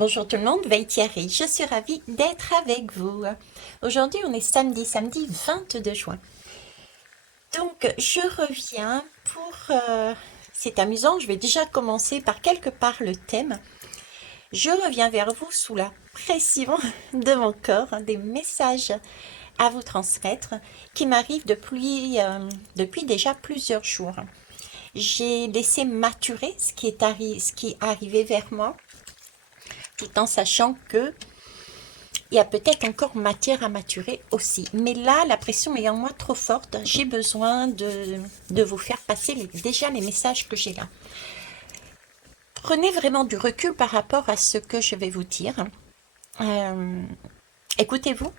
Bonjour tout le monde, Veille Thierry, je suis ravie d'être avec vous. Aujourd'hui on est samedi 22 juin. Donc je reviens c'est amusant, je vais déjà commencer par quelque part le thème. Je reviens vers vous sous la pression de mon corps, des messages à vous transmettre qui m'arrivent depuis déjà plusieurs jours. J'ai laissé maturer ce qui est arrivé vers moi, tout en sachant que il y a peut-être encore matière à maturer aussi. Mais là, la pression est en moi trop forte. J'ai besoin de vous faire passer déjà les messages que j'ai là. Prenez vraiment du recul par rapport à ce que je vais vous dire. Euh, écoutez-vous.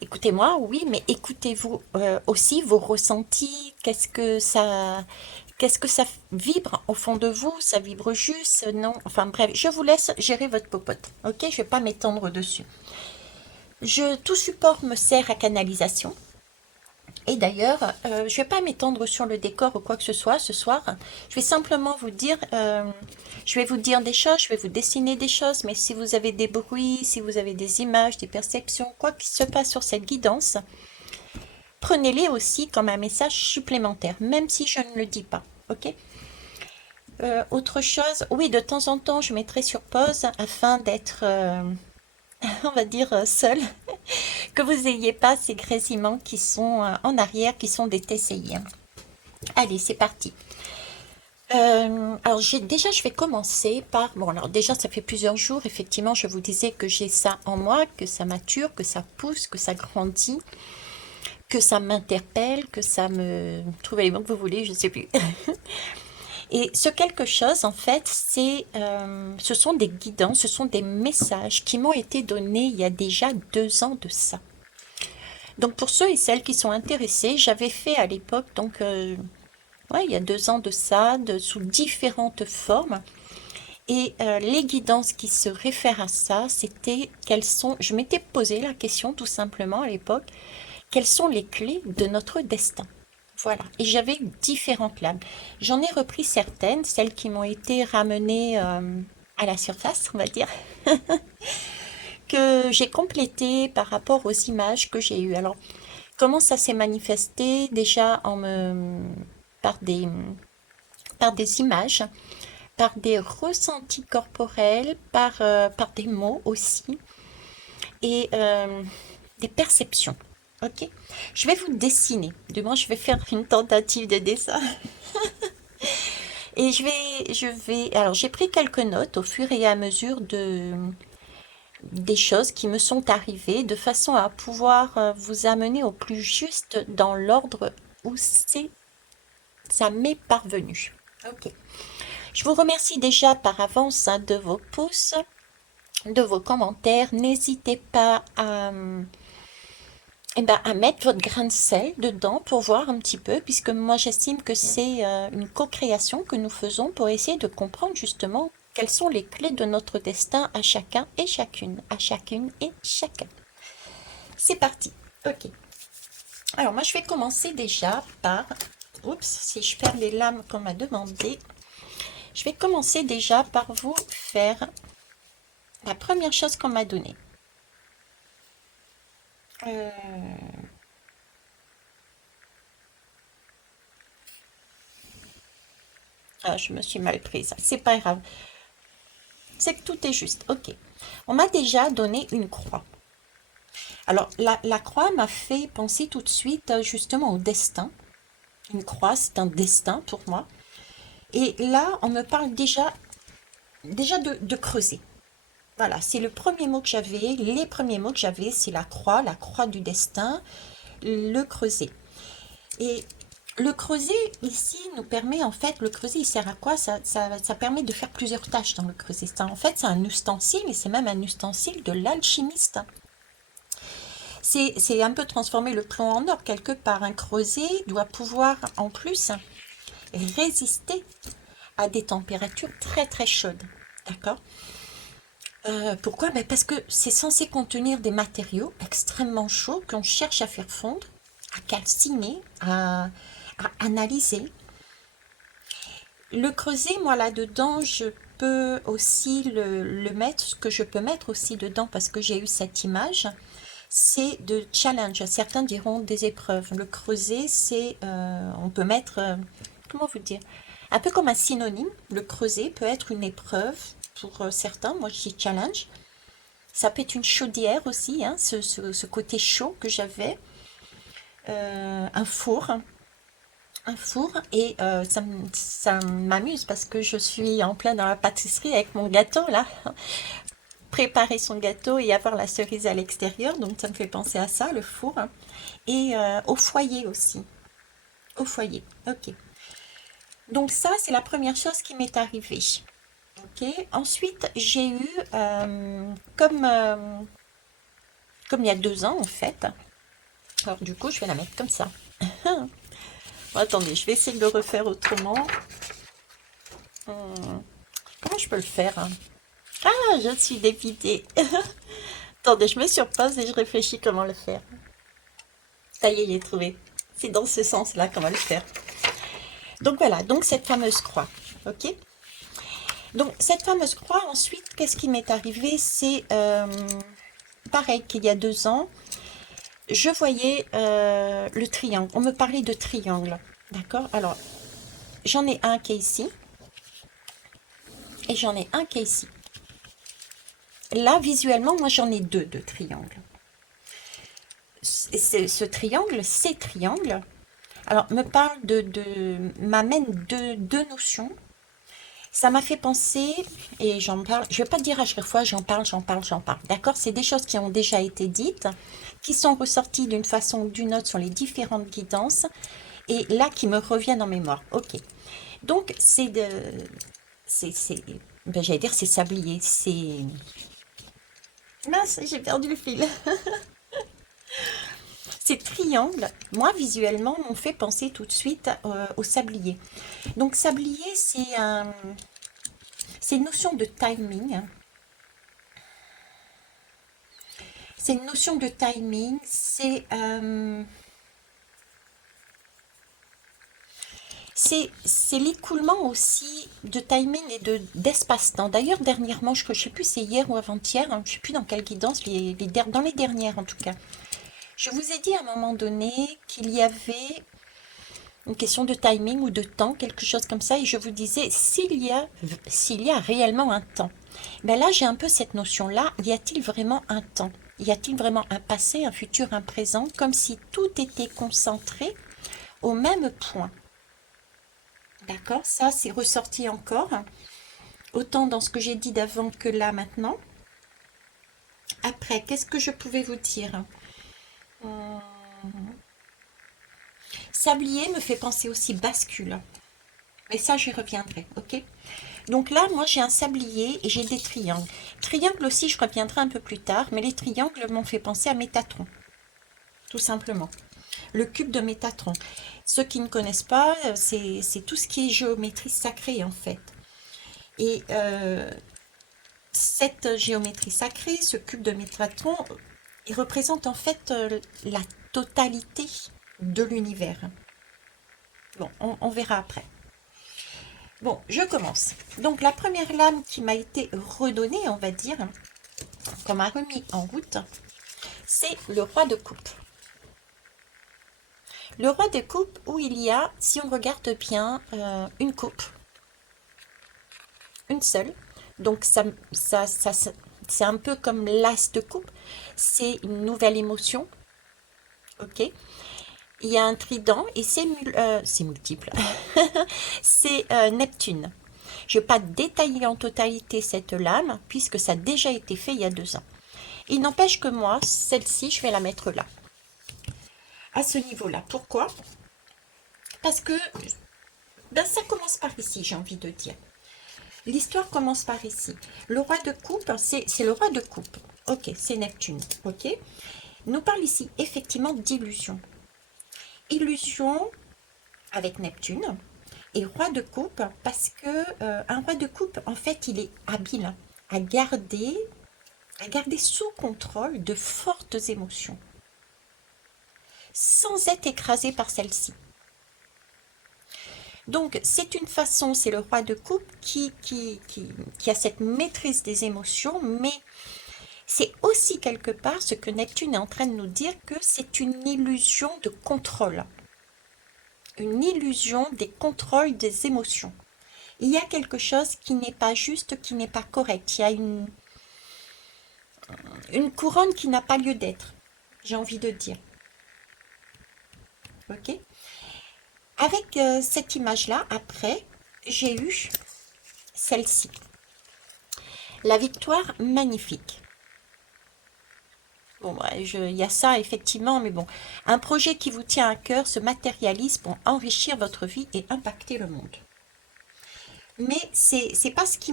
Écoutez-moi, oui, mais écoutez-vous aussi vos ressentis. Qu'est-ce que ça vibre au fond de vous? Ça vibre juste? Non? Enfin bref, je vous laisse gérer votre popote. Ok? Je vais pas m'étendre dessus. Tout support me sert à canalisation. Et d'ailleurs, je ne vais pas m'étendre sur le décor ou quoi que ce soit ce soir. Je vais simplement vous dire, je vais vous dire des choses, je vais vous dessiner des choses, mais si vous avez des bruits, si vous avez des images, des perceptions, quoi qu'il se passe sur cette guidance, prenez-les aussi comme un message supplémentaire, même si je ne le dis pas. Ok? Autre chose, oui, de temps en temps, je mettrai sur pause afin d'être, on va dire, seule, que vous n'ayez pas ces grésillements qui sont en arrière, qui sont des TCI. Allez, c'est parti. Alors déjà, je vais commencer par... Bon, alors déjà, ça fait plusieurs jours, effectivement, je vous disais que j'ai ça en moi, que ça mature, que ça pousse, que ça grandit, que ça m'interpelle, que ça me... Trouvez les mots que vous voulez, je ne sais plus. Et ce quelque chose, en fait, ce sont des guidants, ce sont des messages qui m'ont été donnés il y a déjà 2 ans de ça. Donc pour ceux et celles qui sont intéressés, j'avais fait à l'époque, donc ouais, il y a 2 ans de ça, sous différentes formes. Et les guidances qui se réfèrent à ça, c'était quelles sont, je m'étais posé la question tout simplement à l'époque, quelles sont les clés de notre destin? Voilà. Et j'avais différentes lames. J'en ai repris certaines, celles qui m'ont été ramenées à la surface, on va dire, que j'ai complétées par rapport aux images que j'ai eues. Alors, comment ça s'est manifesté? Déjà par des, par des images, par des ressentis corporels, par des mots aussi, et des perceptions. Ok? Je vais vous dessiner. Du moins, je vais faire une tentative de dessin. Et alors j'ai pris quelques notes au fur et à mesure des choses qui me sont arrivées, de façon à pouvoir vous amener au plus juste dans l'ordre où ça m'est parvenu. Ok. Je vous remercie déjà par avance de vos pouces, de vos commentaires. N'hésitez pas à mettre votre grain de sel dedans pour voir un petit peu, puisque moi j'estime que c'est une co-création que nous faisons pour essayer de comprendre justement quelles sont les clés de notre destin à chacun et chacune, à chacune et chacun. C'est parti. Ok. Alors moi je vais commencer déjà par... Oups, si je perds les lames qu'on m'a demandé. Je vais commencer déjà par vous faire la première chose qu'on m'a donnée. Euh, Ah, je me suis mal prise. C'est pas grave. C'est que tout est juste. Ok. On m'a déjà donné une croix. Alors, la croix m'a fait penser tout de suite justement au destin. Une croix, c'est un destin pour moi. Et là, on me parle déjà de creuser. Voilà, c'est le premier mot que j'avais. Les premiers mots que j'avais, c'est la croix du destin, le creuser. Et le creuset ici nous permet, en fait, le creuset il sert à quoi? Ça permet de faire plusieurs tâches dans le creuset. En fait, c'est un ustensile et c'est même un ustensile de l'alchimiste. C'est un peu transformer le plomb en or quelque part. Un creuset doit pouvoir en plus résister à des températures très très chaudes. D'accord? Pourquoi? Ben parce que c'est censé contenir des matériaux extrêmement chauds qu'on cherche à faire fondre, à calciner, à analyser. Le creuset, moi là-dedans, peux aussi le mettre, ce que je peux mettre aussi dedans, parce que j'ai eu cette image, c'est de challenge. Certains diront des épreuves. Le creuset, c'est, on peut mettre, comment vous dire, un peu comme un synonyme. Le creuset peut être une épreuve pour certains. Moi, je dis challenge. Ça peut être une chaudière aussi, hein, ce côté chaud que j'avais. Un four. Un four. Et ça m'amuse parce que je suis en plein dans la pâtisserie avec mon gâteau là. Préparer son gâteau et avoir la cerise à l'extérieur. Donc ça me fait penser à ça, le four. Et au foyer aussi. Au foyer. Ok. Donc ça, c'est la première chose qui m'est arrivée. Ok. Ensuite, j'ai eu, comme il y a 2 ans en fait. Alors du coup, je vais la mettre comme ça. Bon, attendez, je vais essayer de le refaire autrement. Comment je peux le faire, hein? Ah, je suis dépitée. Attendez, je mets sur pause et je réfléchis comment le faire. Ça y est, j'ai trouvé. C'est dans ce sens-là qu'on va le faire. Donc voilà, donc cette fameuse croix. Ok. Donc cette fameuse croix, ensuite, qu'est-ce qui m'est arrivé? C'est pareil qu'il y a 2 ans. Je voyais le triangle. On me parlait de triangle. D'accord? Alors, j'en ai un qui est ici. Et j'en ai un qui est ici. Là, visuellement, moi, j'en ai deux de triangles. Ce triangle, ces triangles, alors, me parle m'amène deux notions. Ça m'a fait penser, et j'en parle, je ne vais pas dire à chaque fois, j'en parle, j'en parle, j'en parle. D'accord? C'est des choses qui ont déjà été dites, qui sont ressorties d'une façon ou d'une autre sur les différentes guidances, et là, qui me reviennent en mémoire. Ok. Donc, ben, j'allais dire, c'est sablier, c'est... Mince, j'ai perdu le fil. Ces triangles, moi, visuellement, m'ont fait penser tout de suite au sablier. Donc, sablier, c'est une notion de timing. C'est une notion de timing, c'est l'écoulement aussi de timing et d'espace-temps. D'ailleurs, dernièrement, je ne sais plus c'est hier ou avant-hier, hein, je ne sais plus dans quelle guidance, dans les dernières en tout cas. Je vous ai dit à un moment donné qu'il y avait une question de timing ou de temps, quelque chose comme ça, et je vous disais s'il y a réellement un temps. Ben là, j'ai un peu cette notion-là. Y a-t-il vraiment un temps? Y a-t-il vraiment un passé, un futur, un présent, comme si tout était concentré au même point? D'accord? Ça, c'est ressorti encore, autant dans ce que j'ai dit d'avant que là maintenant. Après, qu'est-ce que je pouvais vous dire? Hum, Sablier me fait penser aussi bascule. Mais ça, j'y reviendrai, ok? Donc là, moi, j'ai un sablier et j'ai des triangles. Triangles aussi, je reviendrai un peu plus tard, mais les triangles m'ont fait penser à Métatron, tout simplement. Le cube de Métatron. Ceux qui ne connaissent pas, c'est tout ce qui est géométrie sacrée, en fait. Et cette géométrie sacrée, ce cube de Métatron, il représente en fait la totalité de l'univers. Bon, on verra après. Bon, je commence. Donc la première lame qui m'a été redonnée, on va dire, qu'on m'a remis en route, c'est le roi de coupe. Le roi de coupe où il y a, si on regarde bien, une coupe, une seule. Donc c'est un peu comme l'as de coupe. C'est une nouvelle émotion. Ok. Il y a un trident et c'est multiple. C'est Neptune. Je ne vais pas détailler en totalité cette lame puisque ça a déjà été fait il y a 2 ans. Il n'empêche que moi, celle-ci, je vais la mettre là, à ce niveau-là. Pourquoi? Parce que ben, ça commence par ici, j'ai envie de dire. L'histoire commence par ici. Le roi de coupe, c'est le roi de coupe. Ok, c'est Neptune. Ok. Il nous parle ici effectivement d'illusion. Illusion avec Neptune et roi de coupe parce que un roi de coupe, en fait, il est habile à garder sous contrôle de fortes émotions sans être écrasé par celles-ci. Donc, c'est une façon, c'est le roi de coupe qui a cette maîtrise des émotions, mais c'est aussi quelque part ce que Neptune est en train de nous dire, que c'est une illusion de contrôle, une illusion des contrôles des émotions. Il y a quelque chose qui n'est pas juste, qui n'est pas correct. Il y a une couronne qui n'a pas lieu d'être, j'ai envie de dire. Ok. Avec cette image-là, après, j'ai eu celle-ci. La victoire magnifique. Bon, il y a ça effectivement, mais bon. Un projet qui vous tient à cœur se matérialise pour enrichir votre vie et impacter le monde. Mais c'est pas ce qui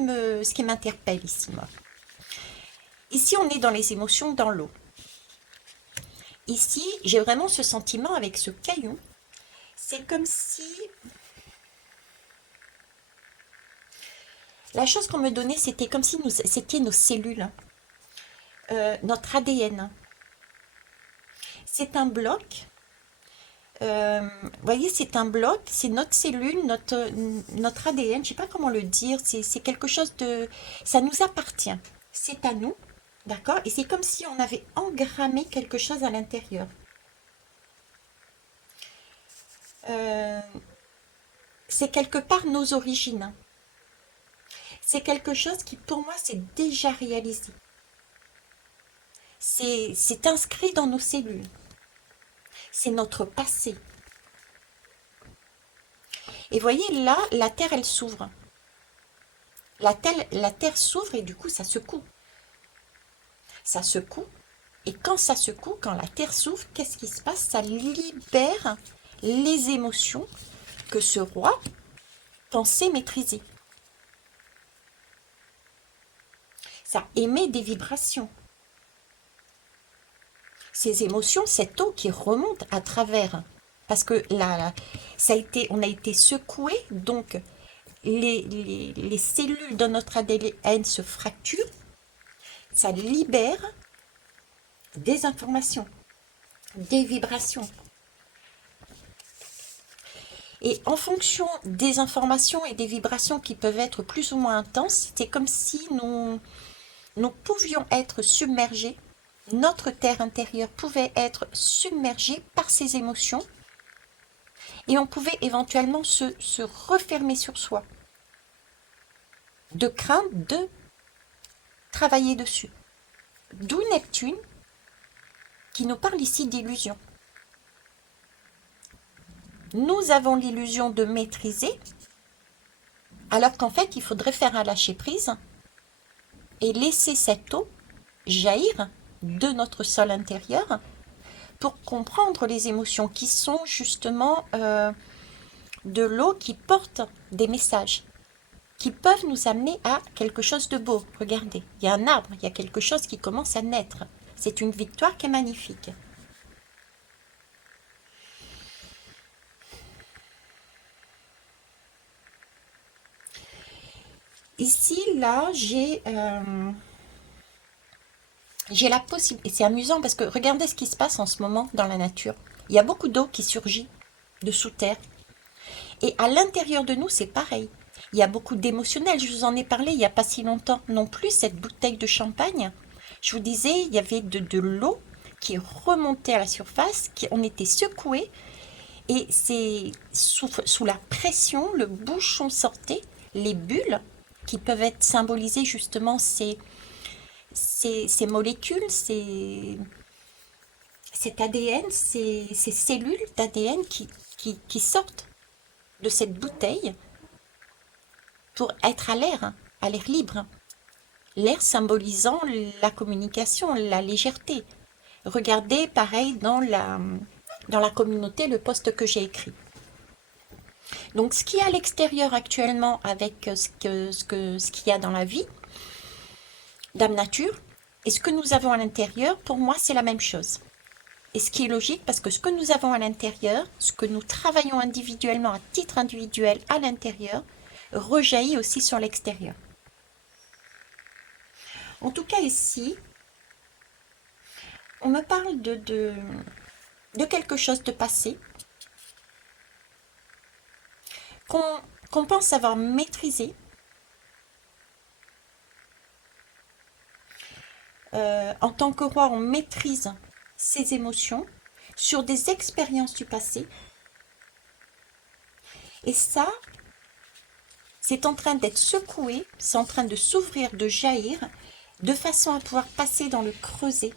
m'interpelle ici, moi. Ici, on est dans les émotions, dans l'eau. Ici, j'ai vraiment ce sentiment avec ce caillou. C'est comme si la chose qu'on me donnait, c'était comme si c'était nos cellules, notre ADN. C'est un bloc. Vous voyez, c'est un bloc, c'est notre cellule, notre ADN, je ne sais pas comment le dire, c'est quelque chose de... Ça nous appartient, c'est à nous, d'accord? Et c'est comme si on avait engrammé quelque chose à l'intérieur. Euh, c'est quelque part nos origines. C'est quelque chose qui, pour moi, c'est déjà réalisé. C'est inscrit dans nos cellules. C'est notre passé. Et voyez, là, la Terre, elle s'ouvre. La terre s'ouvre et du coup, ça secoue. Ça secoue. Et quand ça secoue, quand la Terre s'ouvre, qu'est-ce qui se passe? Ça libère les émotions que ce roi pensait maîtriser. Ça émet des vibrations. Ces émotions, cette eau qui remonte à travers. Parce que là, on a été secoué, donc les cellules de notre ADN se fracturent, ça libère des informations, des vibrations. Et en fonction des informations et des vibrations qui peuvent être plus ou moins intenses, c'est comme si nous pouvions être submergés, notre terre intérieure pouvait être submergée par ces émotions et on pouvait éventuellement se refermer sur soi, de crainte de travailler dessus. D'où Neptune qui nous parle ici d'illusion. Nous avons l'illusion de maîtriser, alors qu'en fait, il faudrait faire un lâcher-prise et laisser cette eau jaillir de notre sol intérieur pour comprendre les émotions qui sont justement de l'eau qui porte des messages qui peuvent nous amener à quelque chose de beau. Regardez, il y a un arbre, il y a quelque chose qui commence à naître. C'est une victoire qui est magnifique. Ici, là, j'ai la possibilité, et c'est amusant parce que regardez ce qui se passe en ce moment dans la nature. Il y a beaucoup d'eau qui surgit de sous terre. Et à l'intérieur de nous, c'est pareil. Il y a beaucoup d'émotionnel. Je vous en ai parlé il n'y a pas si longtemps non plus, cette bouteille de champagne. Je vous disais, il y avait de l'eau qui remontait à la surface, on était secoué, et c'est sous la pression, le bouchon sortait, les bulles qui peuvent être symbolisées justement ces molécules, cet ADN, ces cellules d'ADN qui sortent de cette bouteille pour être à l'air libre. L'air symbolisant la communication, la légèreté. Regardez pareil dans la communauté le post que j'ai écrit. Donc ce qui est à l'extérieur actuellement avec ce qu'il y a dans la vie, Dame Nature, et ce que nous avons à l'intérieur, pour moi c'est la même chose. Et ce qui est logique, parce que ce que nous avons à l'intérieur, ce que nous travaillons individuellement, à titre individuel à l'intérieur, rejaillit aussi sur l'extérieur. En tout cas ici, on me parle de quelque chose de passé, qu'on qu'on pense avoir maîtrisé. En tant que roi, on maîtrise ses émotions sur des expériences du passé. Et ça, c'est en train d'être secoué, c'est en train de s'ouvrir, de jaillir, de façon à pouvoir passer dans le creuset.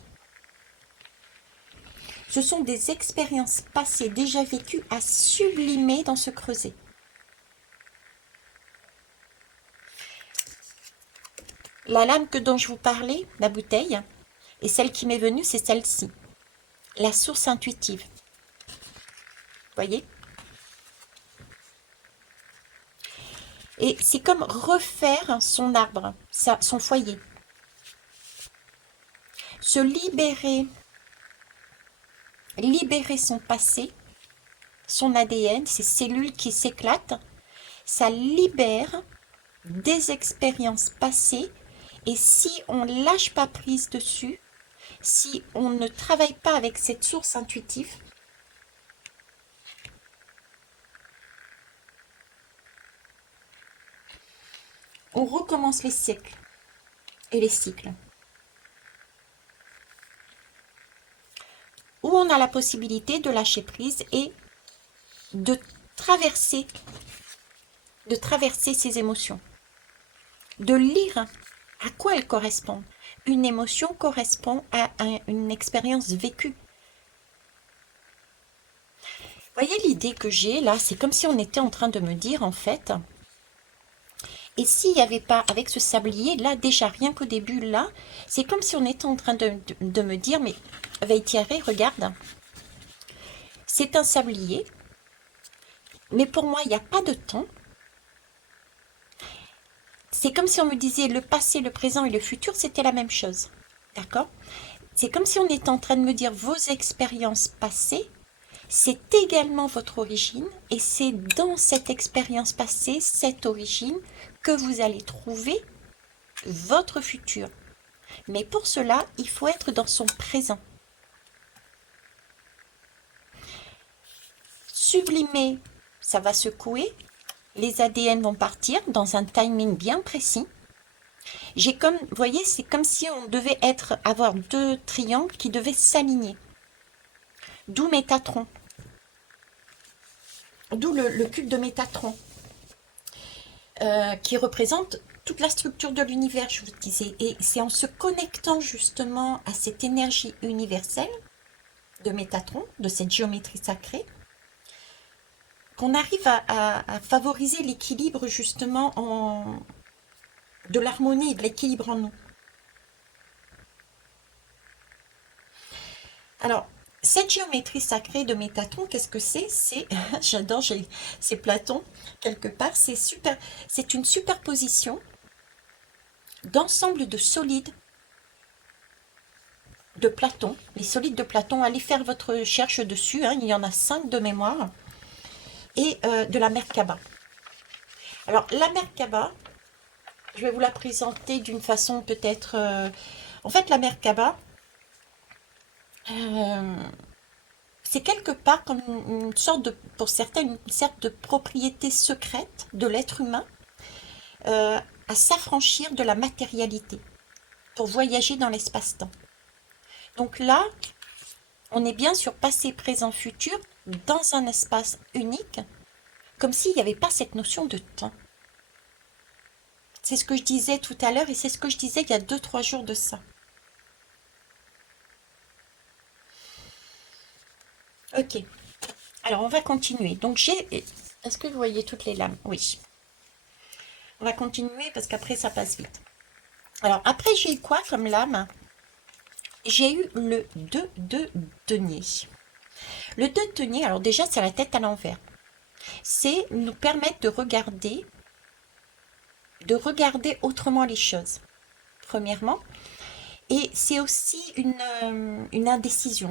Ce sont des expériences passées, déjà vécues, à sublimer dans ce creuset. La lame dont je vous parlais, la bouteille, et celle qui m'est venue, c'est celle-ci. La source intuitive. Vous voyez? Et c'est comme refaire son arbre, son foyer. Se libérer son passé, son ADN, ces cellules qui s'éclatent, ça libère des expériences passées. Et si on ne lâche pas prise dessus, si on ne travaille pas avec cette source intuitive, on recommence les cycles et les cycles. Où on a la possibilité de lâcher prise et de traverser ces émotions. De lire à quoi elles correspondent. Une émotion correspond à une expérience vécue. Vous voyez l'idée que j'ai là, c'est comme si on était en train de me dire en fait, et s'il n'y avait pas avec ce sablier là, déjà rien qu'au début là, c'est comme si on était en train de me dire, mais Veitiaré, regarde, c'est un sablier, mais pour moi il n'y a pas de temps. C'est comme si on me disait le passé, le présent et le futur, c'était la même chose. D'accord? C'est comme si on était en train de me dire vos expériences passées, c'est également votre origine et c'est dans cette expérience passée, cette origine, que vous allez trouver votre futur. Mais pour cela, il faut être dans son présent. Sublimer, ça va secouer, les ADN vont partir dans un timing bien précis. J'ai comme, vous voyez, c'est comme si on devait avoir deux triangles qui devaient s'aligner. D'où Métatron. D'où le cube de Métatron, qui représente toute la structure de l'univers, je vous disais. Et c'est en se connectant justement à cette énergie universelle de Métatron, de cette géométrie sacrée, qu'on arrive à favoriser l'équilibre justement de l'harmonie et de l'équilibre en nous. Alors, cette géométrie sacrée de Métatron, qu'est-ce que c'est? J'adore, c'est Platon, quelque part, c'est une superposition d'ensemble de solides de Platon. Les solides de Platon, allez faire votre recherche dessus, hein, il y en a 5 de mémoire, et de la Merkaba. Alors, la Merkaba, je vais vous la présenter d'une façon peut-être... En fait, la Merkaba, c'est quelque part comme une sorte de, pour certains, une sorte de propriété secrète de l'être humain à s'affranchir de la matérialité pour voyager dans l'espace-temps. Donc là, on est bien sur passé, présent, futur dans un espace unique, comme s'il n'y avait pas cette notion de temps. C'est ce que je disais tout à l'heure et c'est ce que je disais il y a 2-3 jours de ça. Ok, alors on va continuer. Donc est-ce que vous voyez toutes les lames? Oui. On va continuer parce qu'après ça passe vite. Alors après j'ai eu quoi comme lame? J'ai eu le 2 de denier. Le 2 de denier, alors déjà c'est la tête à l'envers. C'est nous permettre de regarder autrement les choses, premièrement. Et c'est aussi une indécision,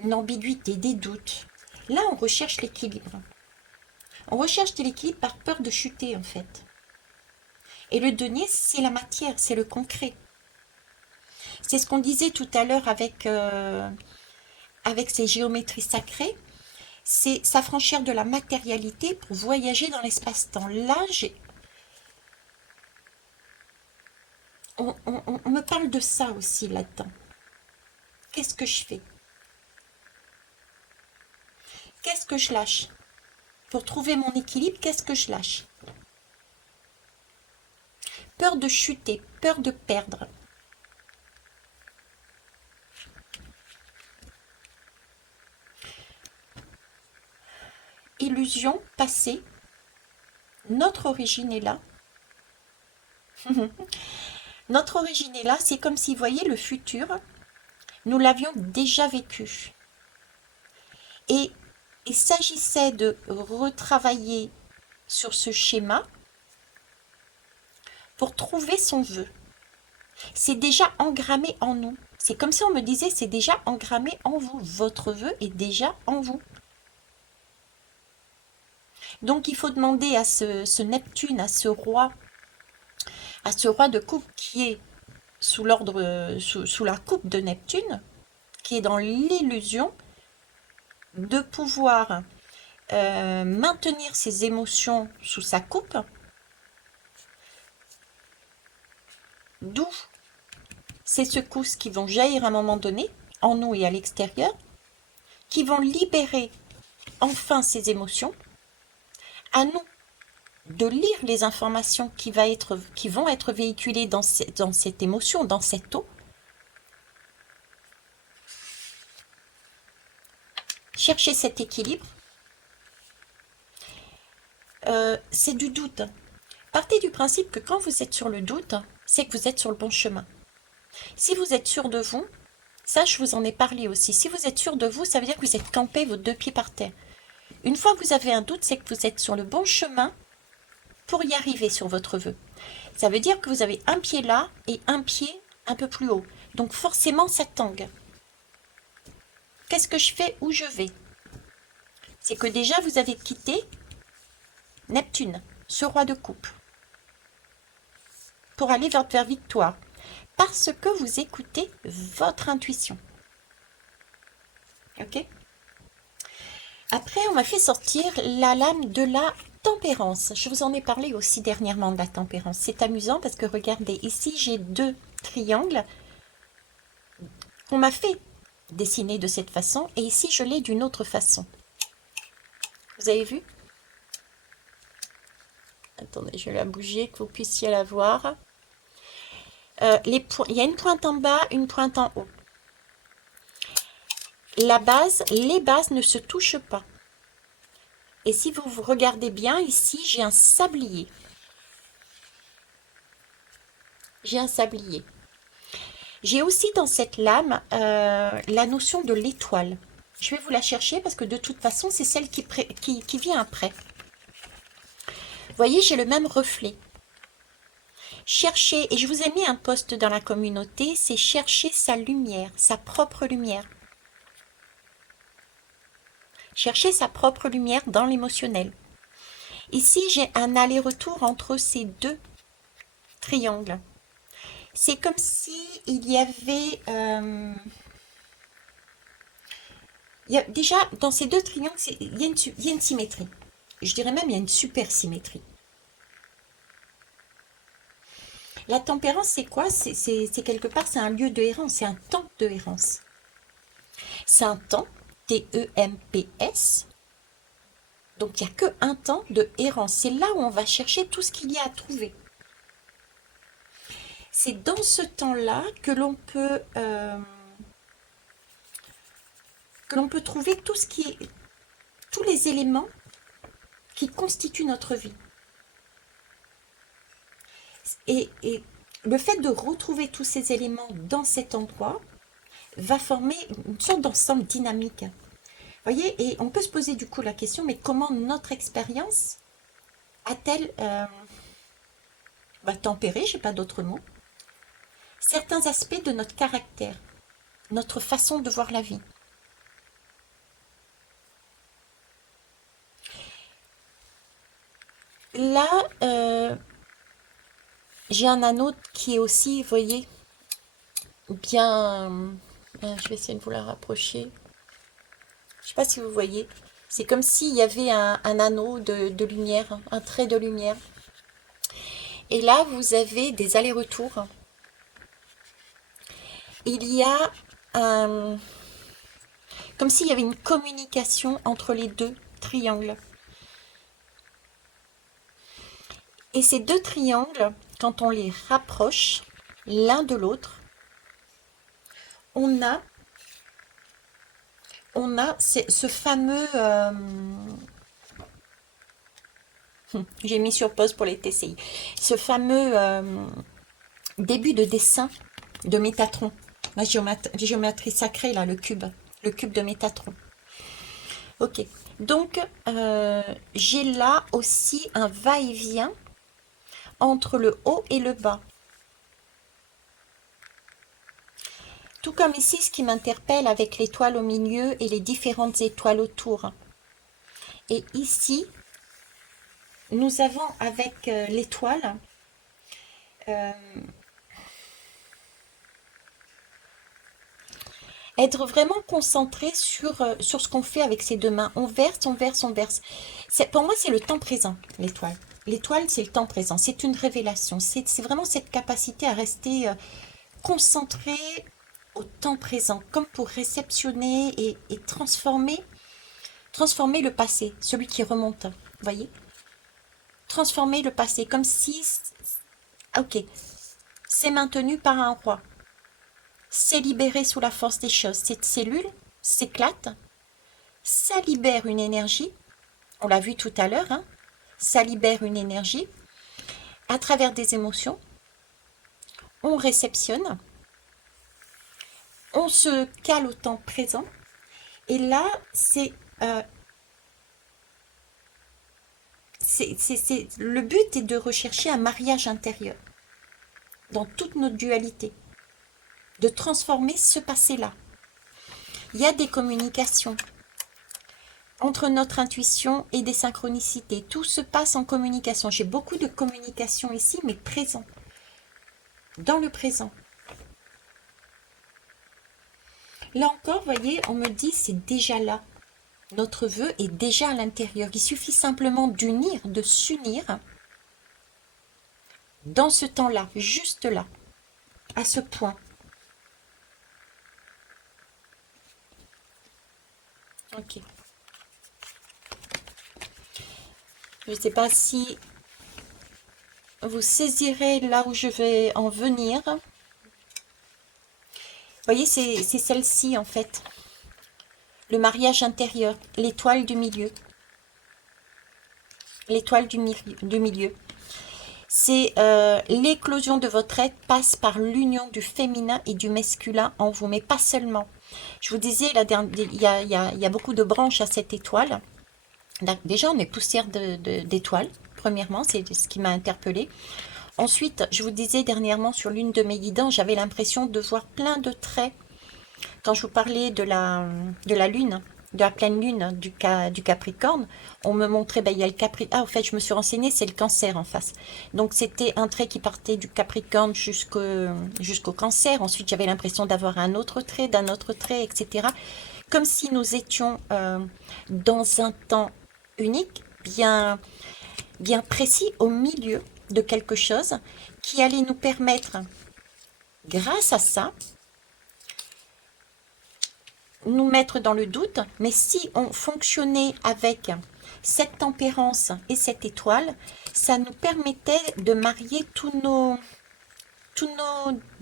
une ambiguïté, des doutes. Là, on recherche l'équilibre. On recherche de l'équilibre par peur de chuter, en fait. Et le denier, c'est la matière, c'est le concret. C'est ce qu'on disait tout à l'heure avec ces géométries sacrées. c'est s'affranchir de la matérialité pour voyager dans l'espace-temps. Là, on me parle de ça aussi là-dedans. Qu'est-ce que je fais? Qu'est-ce que je lâche? Pour trouver mon équilibre, qu'est-ce que je lâche? Peur de chuter, peur de perdre. Illusion passée, notre origine est là. Notre origine est là, c'est comme si, vous voyez, le futur, nous l'avions déjà vécu. Et il s'agissait de retravailler sur ce schéma pour trouver son vœu. C'est déjà engrammé en nous. C'est comme si on me disait, c'est déjà engrammé en vous. Votre vœu est déjà en vous. Donc il faut demander à ce Neptune, à ce roi de coupe qui est sous l'ordre, sous la coupe de Neptune, qui est dans l'illusion de pouvoir maintenir ses émotions sous sa coupe, d'où ces secousses qui vont jaillir à un moment donné, en nous et à l'extérieur, qui vont libérer enfin ces émotions, à nous de lire les informations qui vont être véhiculées dans cette émotion, dans cette eau. Chercher cet équilibre. C'est du doute. Partez du principe que quand vous êtes sur le doute, c'est que vous êtes sur le bon chemin. Si vous êtes sûr de vous, ça je vous en ai parlé aussi, si vous êtes sûr de vous, ça veut dire que vous êtes campé vos deux pieds par terre. Une fois que vous avez un doute, c'est que vous êtes sur le bon chemin pour y arriver sur votre vœu. Ça veut dire que vous avez un pied là et un pied un peu plus haut. Donc forcément, ça tangue. Qu'est-ce que je fais? Où je vais? C'est que déjà, vous avez quitté Neptune, ce roi de coupe, pour aller vers victoire. Parce que vous écoutez votre intuition. Ok? Après, on m'a fait sortir la lame de la tempérance. Je vous en ai parlé aussi dernièrement de la tempérance. C'est amusant parce que regardez, ici j'ai deux triangles qu'on m'a fait dessiner de cette façon et ici je l'ai d'une autre façon. Vous avez vu? Attendez, je vais la bouger que vous puissiez la voir. Il y a une pointe en bas, une pointe en haut. La base, les bases ne se touchent pas. Et si vous regardez bien, ici, j'ai un sablier. J'ai un sablier. J'ai aussi dans cette lame la notion de l'étoile. Je vais vous la chercher parce que de toute façon, c'est celle qui vient après. Vous voyez, j'ai le même reflet. Chercher, et je vous ai mis un post dans la communauté, c'est chercher sa lumière, sa propre lumière. Chercher sa propre lumière dans l'émotionnel. Ici, j'ai un aller-retour entre ces deux triangles. C'est comme si il y avait... déjà, dans ces deux triangles, il y a une symétrie. Je dirais même il y a une super symétrie. La tempérance, c'est quoi? C'est quelque part, c'est un lieu de errance, c'est un temps de errance. C'est un temps, T-E-M-P-S. Donc, il n'y a qu'un temps de errance. C'est là où on va chercher tout ce qu'il y a à trouver. C'est dans ce temps-là que l'on peut trouver tous les éléments qui constituent notre vie. Et le fait de retrouver tous ces éléments dans cet endroit va former une sorte d'ensemble dynamique. Vous voyez, et on peut se poser du coup la question, mais comment notre expérience a-t-elle tempéré, je n'ai pas d'autre mot, certains aspects de notre caractère, notre façon de voir la vie. Là, j'ai un anneau qui est aussi, vous voyez, bien... je vais essayer de vous la rapprocher. Je ne sais pas si vous voyez. C'est comme s'il y avait un anneau de lumière, un trait de lumière. Et là, vous avez des allers-retours. Il y a comme s'il y avait une communication entre les deux triangles. Et ces deux triangles, quand on les rapproche l'un de l'autre, on a, ce fameux... j'ai mis sur pause pour les TCI. Ce fameux début de dessin de Métatron. La géométrie sacrée, là, le cube de Métatron. Ok, donc j'ai là aussi un va-et-vient entre le haut et le bas. Tout comme ici, ce qui m'interpelle avec l'étoile au milieu et les différentes étoiles autour. Et ici, nous avons avec l'étoile euh, être vraiment concentré sur ce qu'on fait avec ses deux mains. On verse, on verse, on verse. Pour moi, c'est le temps présent, l'étoile. L'étoile, c'est le temps présent. C'est une révélation. C'est vraiment cette capacité à rester concentré au temps présent, comme pour réceptionner et transformer le passé, celui qui remonte. Vous voyez? Transformer le passé, comme si... Ok, c'est maintenu par un roi. C'est libéré sous la force des choses. Cette cellule s'éclate, ça libère une énergie, on l'a vu tout à l'heure, hein, ça libère une énergie à travers des émotions, on réceptionne, on se cale au temps présent, et là, euh, le but est de rechercher un mariage intérieur dans toute notre dualité, de transformer ce passé-là. Il y a des communications entre notre intuition et des synchronicités. Tout se passe en communication. J'ai beaucoup de communication ici, mais présent, dans le présent. Là encore, voyez, on me dit c'est déjà là. Notre vœu est déjà à l'intérieur. Il suffit simplement d'unir, de s'unir dans ce temps-là, juste là, à ce point. Ok. Je ne sais pas si vous saisirez là où je vais en venir. Vous voyez, c'est celle-ci en fait. Le mariage intérieur, l'étoile du milieu. L'étoile du milieu. C'est l'éclosion de votre être passe par l'union du féminin et du masculin en vous, mais pas seulement. Je vous disais, il y a beaucoup de branches à cette étoile. Déjà, on est poussière d'étoiles, premièrement, c'est ce qui m'a interpellée. Ensuite, je vous disais dernièrement sur l'une de mes guidances, j'avais l'impression de voir plein de traits. Quand je vous parlais de la lune, de la pleine lune du Capricorne, on me montrait, ben, il y a le Capricorne. Ah, en fait, je me suis renseignée, c'est le Cancer en face. Donc, c'était un trait qui partait du Capricorne jusqu'au Cancer. Ensuite, j'avais l'impression d'avoir un autre trait, d'un autre trait, etc. Comme si nous étions dans un temps unique, bien précis, au milieu de quelque chose qui allait nous permettre, grâce à ça, nous mettre dans le doute, mais si on fonctionnait avec cette tempérance et cette étoile, ça nous permettait de marier tous nos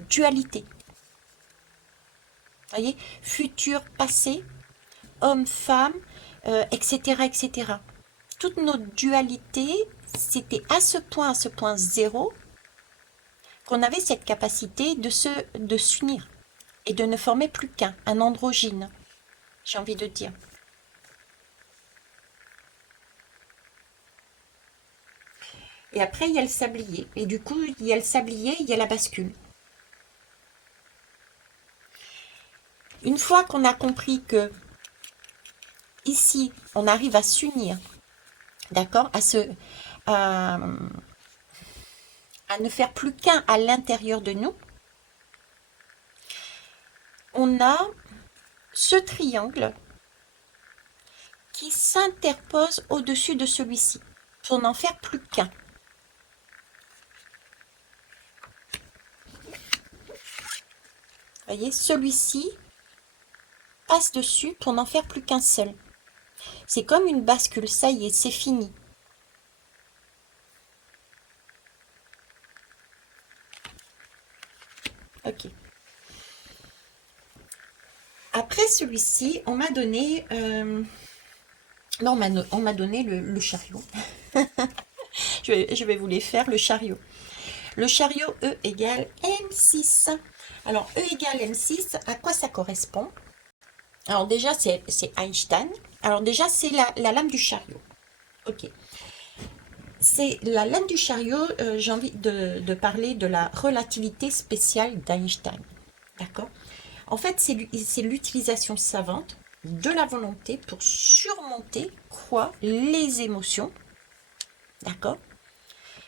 dualités. Vous voyez, futur, passé, homme, femme, etc., etc. Toutes nos dualités, c'était à ce point zéro, qu'on avait cette capacité de s'unir et de ne former plus qu'un, un androgyne, j'ai envie de dire. Et après, il y a le sablier. Et du coup, il y a le sablier, il y a la bascule. Une fois qu'on a compris que ici, on arrive à s'unir, d'accord, à, à ne faire plus qu'un à l'intérieur de nous, on a ce triangle qui s'interpose au-dessus de celui-ci pour n'en faire plus qu'un. Voyez, celui-ci passe dessus pour n'en faire plus qu'un seul. C'est comme une bascule, ça y est, c'est fini. Ok. Après celui-ci, on m'a donné, non, on m'a donné le chariot. Je vais vous les faire, le chariot. Le chariot E égale M6. Alors, E égale M6, à quoi ça correspond? Alors déjà, c'est Einstein. Alors déjà, c'est la lame du chariot. Ok. C'est la lame du chariot, j'ai envie de parler de la relativité spéciale d'Einstein. D'accord? En fait, c'est l'utilisation savante de la volonté pour surmonter quoi? Les émotions. D'accord?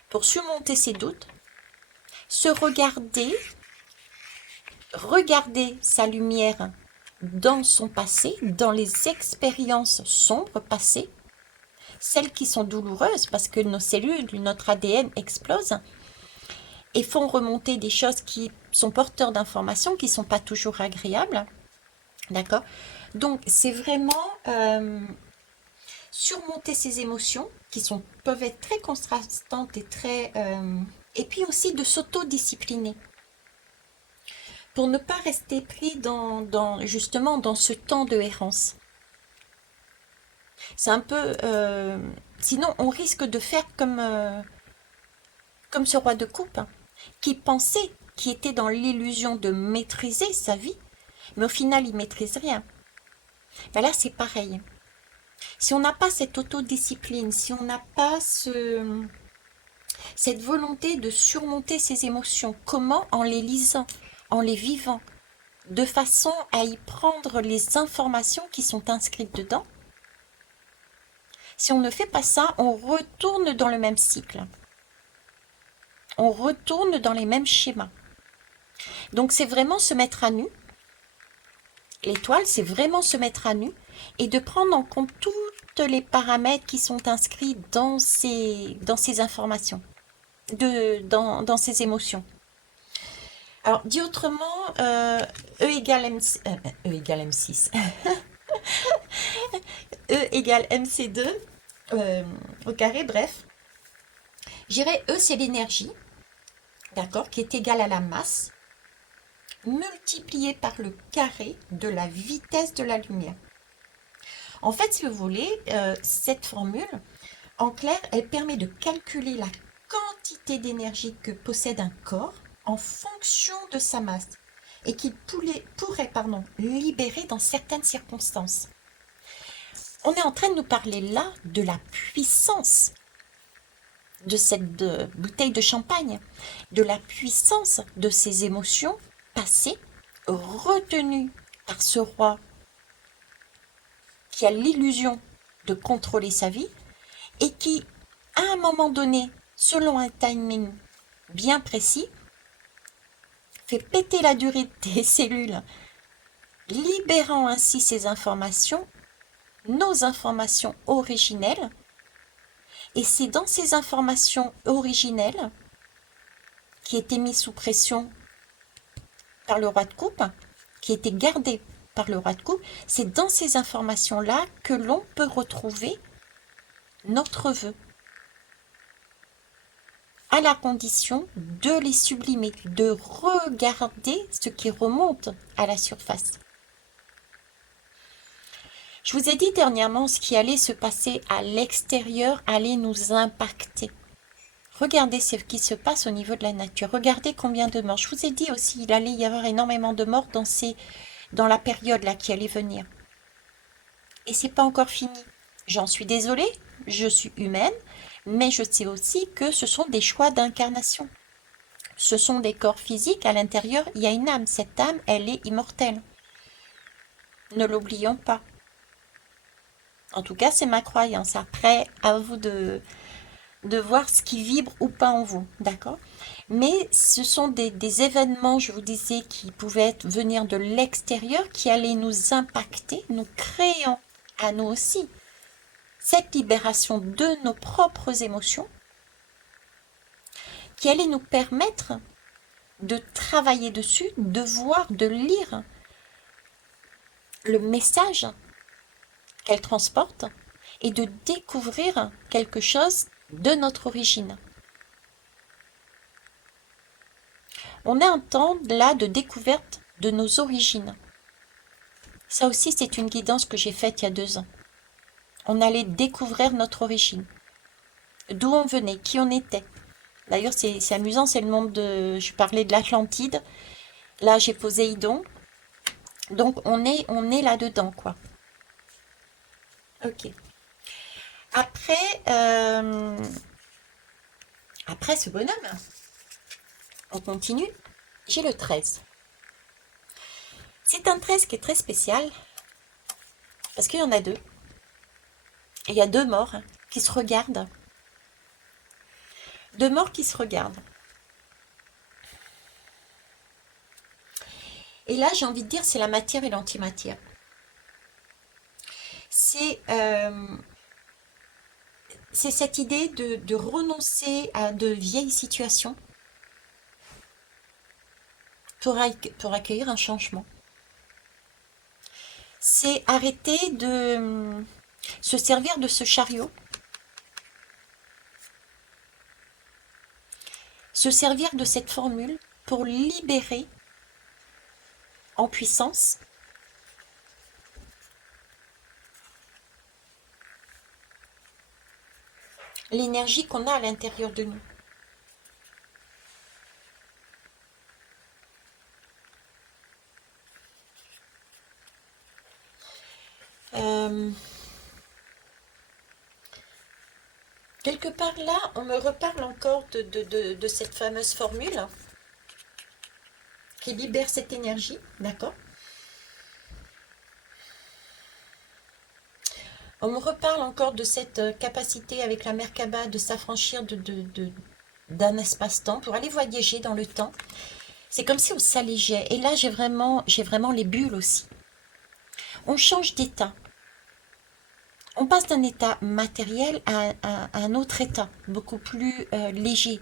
Pour surmonter ses doutes, se regarder sa lumière dans son passé, dans les expériences sombres passées, celles qui sont douloureuses parce que nos cellules, notre ADN explose et font remonter des choses qui sont porteurs d'informations qui ne sont pas toujours agréables. D'accord? Donc, c'est vraiment surmonter ces émotions qui peuvent être très contrastantes et très... et puis aussi de s'autodiscipliner pour ne pas rester pris justement dans ce temps de errance. C'est un peu... sinon, on risque de faire comme ce roi de coupe, hein, qui pensait, qui était dans l'illusion de maîtriser sa vie, mais au final, il maîtrise rien. Ben là, c'est pareil. Si on n'a pas cette autodiscipline, si on n'a pas cette volonté de surmonter ses émotions, comment? En les lisant, en les vivant, de façon à y prendre les informations qui sont inscrites dedans. Si on ne fait pas ça, on retourne dans le même cycle. On retourne dans les mêmes schémas. Donc c'est vraiment se mettre à nu. L'étoile, c'est vraiment se mettre à nu et de prendre en compte tous les paramètres qui sont inscrits dans ces informations, dans ces émotions. Alors, dit autrement, E égale M6, E égale MC2 au carré, bref. J'irais E, c'est l'énergie, d'accord, qui est égale à la masse, multipliée par le carré de la vitesse de la lumière. En fait, si vous voulez, cette formule, en clair, elle permet de calculer la quantité d'énergie que possède un corps en fonction de sa masse et qu'il pourrait libérer dans certaines circonstances. On est en train de nous parler là de la puissance de cette bouteille de champagne, de la puissance de ces émotions passées, retenues par ce roi qui a l'illusion de contrôler sa vie et qui, à un moment donné, selon un timing bien précis, fait péter la durée des cellules, libérant ainsi ces informations, nos informations originelles. Et c'est dans ces informations originelles qui étaient mises sous pression par le roi de coupe, qui étaient gardées par le roi de coupe, c'est dans ces informations-là que l'on peut retrouver notre vœu, à la condition de les sublimer, de regarder ce qui remonte à la surface. Je vous ai dit dernièrement ce qui allait se passer à l'extérieur allait nous impacter. Regardez ce qui se passe au niveau de la nature. Regardez combien de morts. Je vous ai dit aussi qu'il allait y avoir énormément de morts dans la période là qui allait venir. Et c'est pas encore fini. J'en suis désolée, je suis humaine, mais je sais aussi que ce sont des choix d'incarnation. Ce sont des corps physiques, à l'intérieur, il y a une âme. Cette âme, elle est immortelle. Ne l'oublions pas. En tout cas, c'est ma croyance. Après, à vous de voir ce qui vibre ou pas en vous, d'accord? Mais ce sont des événements, je vous disais, qui pouvaient venir de l'extérieur, qui allaient nous impacter, nous créant à nous aussi cette libération de nos propres émotions qui allait nous permettre de travailler dessus, de voir, de lire le message qu'elle transporte et de découvrir quelque chose de notre origine. On a un temps là de découverte de nos origines. Ça aussi, c'est une guidance que j'ai faite il y a 2 ans. On allait découvrir notre origine, d'où on venait, qui on était. D'ailleurs, c'est amusant, c'est le monde de... Je parlais de l'Atlantide. Là, j'ai Poséidon. Donc, on est là-dedans, quoi. Ok. Après, après ce bonhomme, on continue. J'ai le 13. C'est un 13 qui est très spécial parce qu'il y en a 2. Et il y a 2 morts qui se regardent. 2 morts qui se regardent. Et là, j'ai envie de dire, c'est la matière et l'antimatière. C'est cette idée de renoncer à de vieilles situations pour accueillir un changement. C'est arrêter de se servir de ce chariot, se servir de cette formule pour libérer en puissance l'énergie qu'on a à l'intérieur de nous. Euh, quelque part là, on me reparle encore de cette fameuse formule qui libère cette énergie, d'accord? On me reparle encore de cette capacité avec la Merkaba de s'affranchir d'un espace-temps pour aller voyager dans le temps. C'est comme si on s'allégeait. Et là, j'ai vraiment les bulles aussi. On change d'état. On passe d'un état matériel à un autre état, beaucoup plus léger,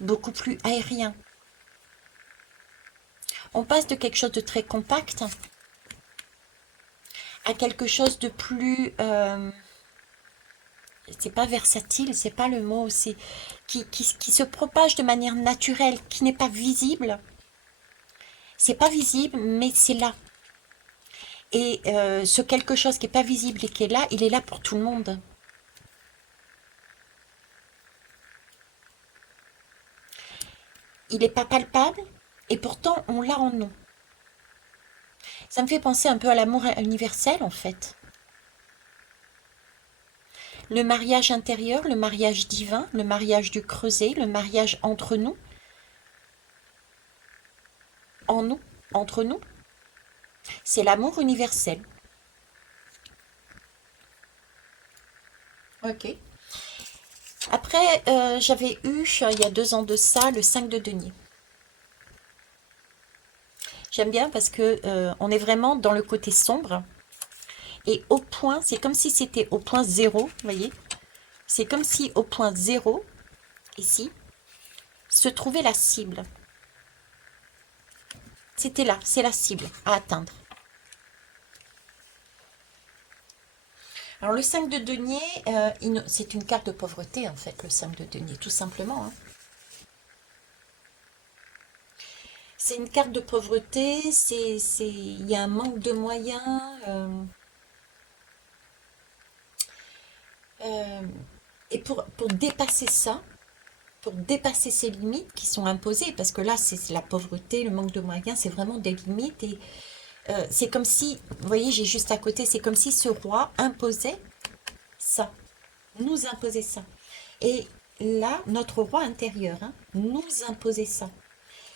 beaucoup plus aérien. On passe de quelque chose de très compact à quelque chose de plus... c'est pas versatile, c'est pas le mot, c'est qui se propage de manière naturelle, qui n'est pas visible. C'est pas visible, mais c'est là. Et ce quelque chose qui n'est pas visible et qui est là, il est là pour tout le monde. Il n'est pas palpable et pourtant on l'a en nous. Ça me fait penser un peu à l'amour universel en fait. Le mariage intérieur, le mariage divin, le mariage du creuset, le mariage entre nous, en nous, entre nous, c'est l'amour universel. Ok. Après, j'avais eu, il y a 2 ans de ça, le 5 de denier. J'aime bien parce que on est vraiment dans le côté sombre. Et au point, c'est comme si c'était au point zéro, vous voyez? C'est comme si au point zéro, ici, se trouvait la cible. C'était là, c'est la cible à atteindre. Alors le 5 de denier, c'est une carte de pauvreté en fait, le 5 de denier, tout simplement. Hein. C'est une carte de pauvreté, il y a un manque de moyens. Euh, et pour dépasser ça, pour dépasser ces limites qui sont imposées, parce que là, c'est la pauvreté, le manque de moyens, c'est vraiment des limites. Et c'est comme si, vous voyez, j'ai juste à côté, c'est comme si ce roi imposait ça, nous imposait ça. Et là, notre roi intérieur nous imposait ça.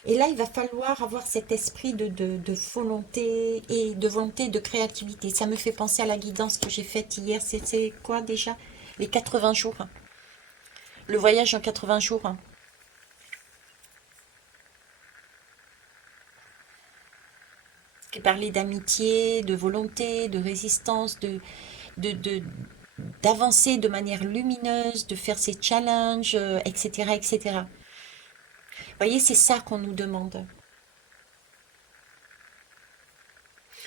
Et là, il va falloir avoir cet esprit de volonté et de volonté de créativité. Ça me fait penser à la guidance que j'ai faite hier. C'est quoi déjà? Les 80 jours. Le voyage en 80 jours. Qui parlait d'amitié, de volonté, de résistance, de, d'avancer de manière lumineuse, de faire ses challenges, etc., etc. Vous voyez, c'est ça qu'on nous demande.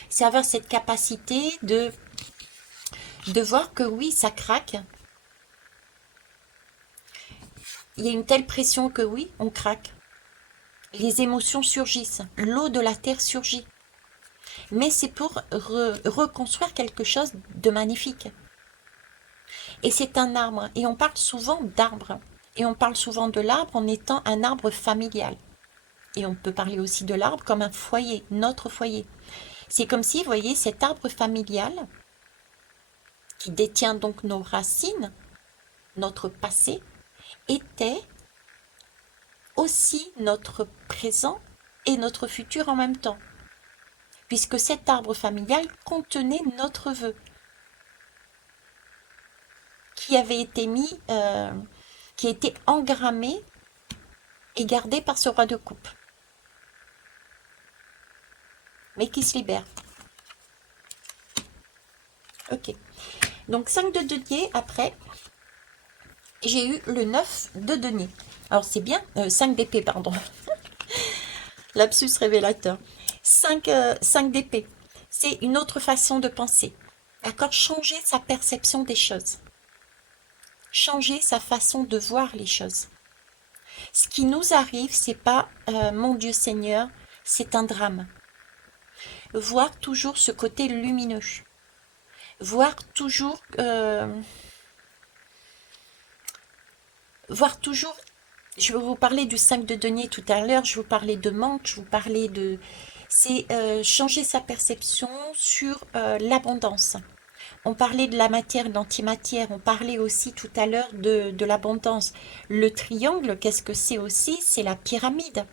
C'est avoir cette capacité de voir que oui, ça craque. Il y a une telle pression que oui, on craque. Les émotions surgissent. L'eau de la terre surgit. Mais c'est pour reconstruire quelque chose de magnifique. Et c'est un arbre. Et on parle souvent d'arbre. Et on parle souvent de l'arbre en étant un arbre familial. Et on peut parler aussi de l'arbre comme un foyer, notre foyer. C'est comme si, vous voyez, cet arbre familial, qui détient donc nos racines, notre passé, était aussi notre présent et notre futur en même temps. Puisque cet arbre familial contenait notre vœu, qui avait été qui a été engrammé et gardé par ce roi de coupe, mais qui se libère. Ok. Donc 5 de denier, après, j'ai eu le 9 de denier. Alors c'est bien, 5 d'épée, pardon. Lapsus révélateur. 5 d'épée. C'est une autre façon de penser. D'accord? Changer sa perception des choses. Changer sa façon de voir les choses. Ce qui nous arrive, c'est pas mon Dieu Seigneur, c'est un drame. Voir toujours ce côté lumineux. Voir toujours je vais vous parler du 5 de denier tout à l'heure, je vous parlais de manque, je vous parlais de... C'est changer sa perception sur l'abondance. On parlait de la matière, de l'antimatière, on parlait aussi tout à l'heure de l'abondance. Le triangle, qu'est-ce que c'est aussi? C'est la pyramide.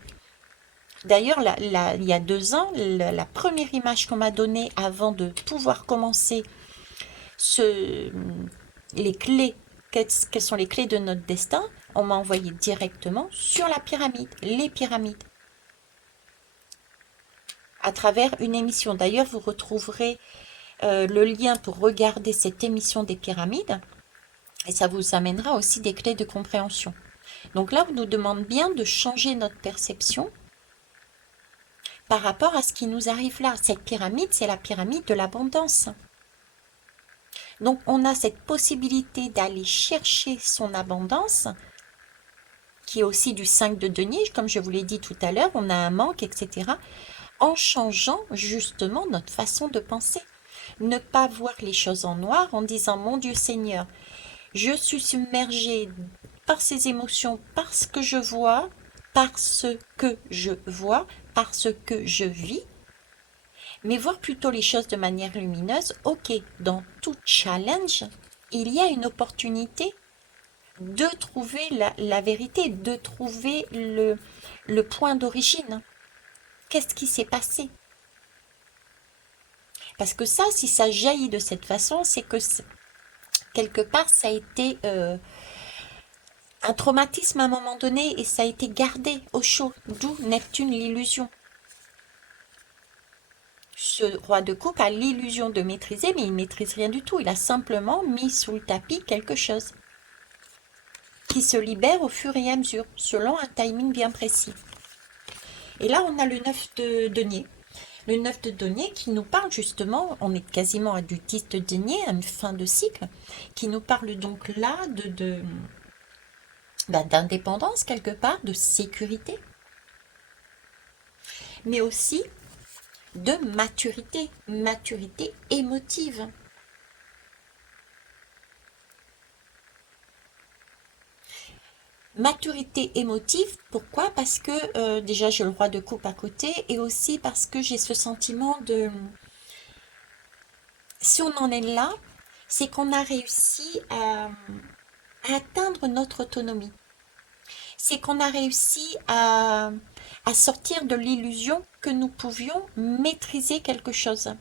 D'ailleurs, il y a 2 ans, la première image qu'on m'a donnée avant de pouvoir commencer les clés, quelles sont les clés de notre destin, on m'a envoyé directement sur la pyramide, les pyramides, à travers une émission. D'ailleurs, vous retrouverez le lien pour regarder cette émission des pyramides, et ça vous amènera aussi des clés de compréhension. Donc là, on nous demande bien de changer notre perception par rapport à ce qui nous arrive là. Cette pyramide, c'est la pyramide de l'abondance. Donc, on a cette possibilité d'aller chercher son abondance, qui est aussi du 5 de denier, comme je vous l'ai dit tout à l'heure, on a un manque, etc., en changeant justement notre façon de penser. Ne pas voir les choses en noir en disant, mon Dieu Seigneur, je suis submergée par ces émotions, parce que je vois, parce que je vis, mais voir plutôt les choses de manière lumineuse. Ok, dans tout challenge, il y a une opportunité de trouver la vérité, de trouver le point d'origine. Qu'est-ce qui s'est passé? Parce que ça, si ça jaillit de cette façon, c'est que quelque part, ça a été un traumatisme à un moment donné et ça a été gardé au chaud, d'où Neptune, l'illusion. Ce roi de coupe a l'illusion de maîtriser, mais il ne maîtrise rien du tout. Il a simplement mis sous le tapis quelque chose qui se libère au fur et à mesure, selon un timing bien précis. Et là, on a le 9 de denier. Le 9 de denier qui nous parle justement, on est quasiment à du 10 de denier, à une fin de cycle, qui nous parle donc là d'indépendance quelque part, de sécurité, mais aussi de maturité, maturité émotive. Maturité émotive, pourquoi? Parce que déjà j'ai le roi de coupe à côté et aussi parce que j'ai ce sentiment de... Si on en est là, c'est qu'on a réussi à atteindre notre autonomie. C'est qu'on a réussi à sortir de l'illusion que nous pouvions maîtriser quelque chose.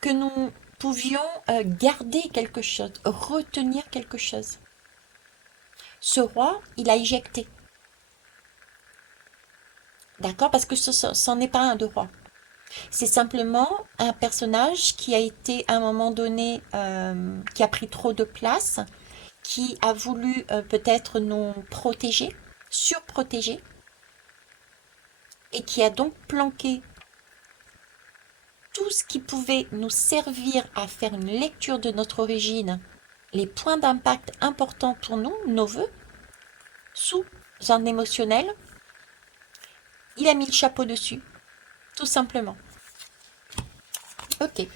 Que nous pouvions garder quelque chose, retenir quelque chose. Ce roi, il a éjecté. D'accord? Parce que ce n'en est pas un de roi. C'est simplement un personnage qui a été à un moment donné, qui a pris trop de place, qui a voulu peut-être nous protéger, surprotéger, et qui a donc planqué tout ce qui pouvait nous servir à faire une lecture de notre origine, les points d'impact importants pour nous, nos vœux, sous un émotionnel, il a mis le chapeau dessus, tout simplement. Ok.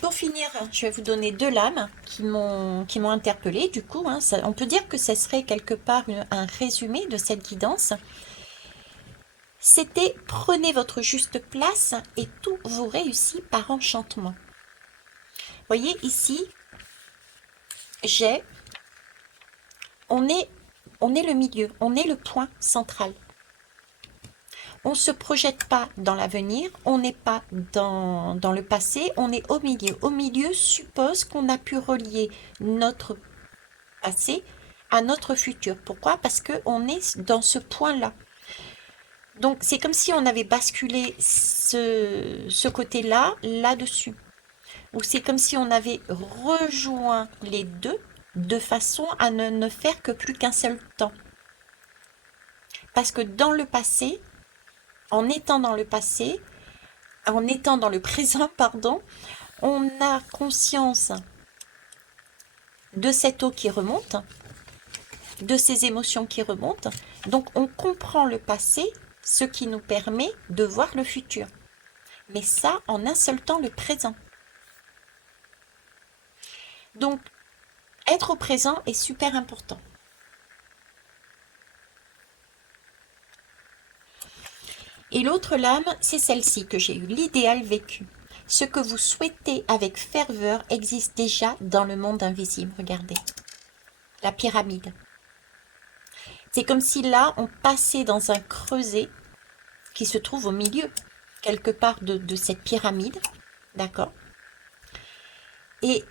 Pour finir, je vais vous donner deux lames qui m'ont interpellée. Du coup, hein, on peut dire que ce serait quelque part un résumé de cette guidance. C'était « Prenez votre juste place et tout vous réussit par enchantement ». Voyez ici, on est le milieu, on est le point central. On ne se projette pas dans l'avenir, on n'est pas dans le passé, on est au milieu. Au milieu suppose qu'on a pu relier notre passé à notre futur. Pourquoi? Parce qu'on est dans ce point-là. Donc, c'est comme si on avait basculé ce côté-là, là-dessus. Ou c'est comme si on avait rejoint les deux de façon à ne faire que plus qu'un seul temps. Parce que dans le passé, en étant dans le passé, en étant dans le présent, pardon, on a conscience de cette eau qui remonte, de ces émotions qui remontent. Donc, on comprend le passé, ce qui nous permet de voir le futur. Mais ça, en un seul temps, le présent. Donc, être au présent est super important. Et l'autre lame, c'est celle-ci que j'ai eue, l'idéal vécu. Ce que vous souhaitez avec ferveur existe déjà dans le monde invisible. Regardez, la pyramide. C'est comme si là, on passait dans un creuset qui se trouve au milieu, quelque part de cette pyramide. D'accord? Et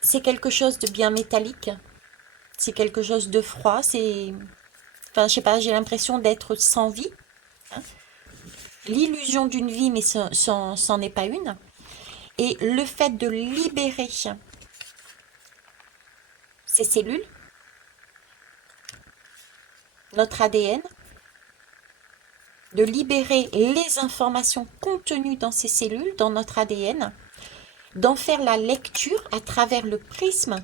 c'est quelque chose de bien métallique. C'est quelque chose de froid. Enfin, je sais pas, j'ai l'impression d'être sans vie. Hein. L'illusion d'une vie, mais c'en est pas une. Et le fait de libérer ces cellules, notre ADN, de libérer les informations contenues dans ces cellules, dans notre ADN, d'en faire la lecture à travers le prisme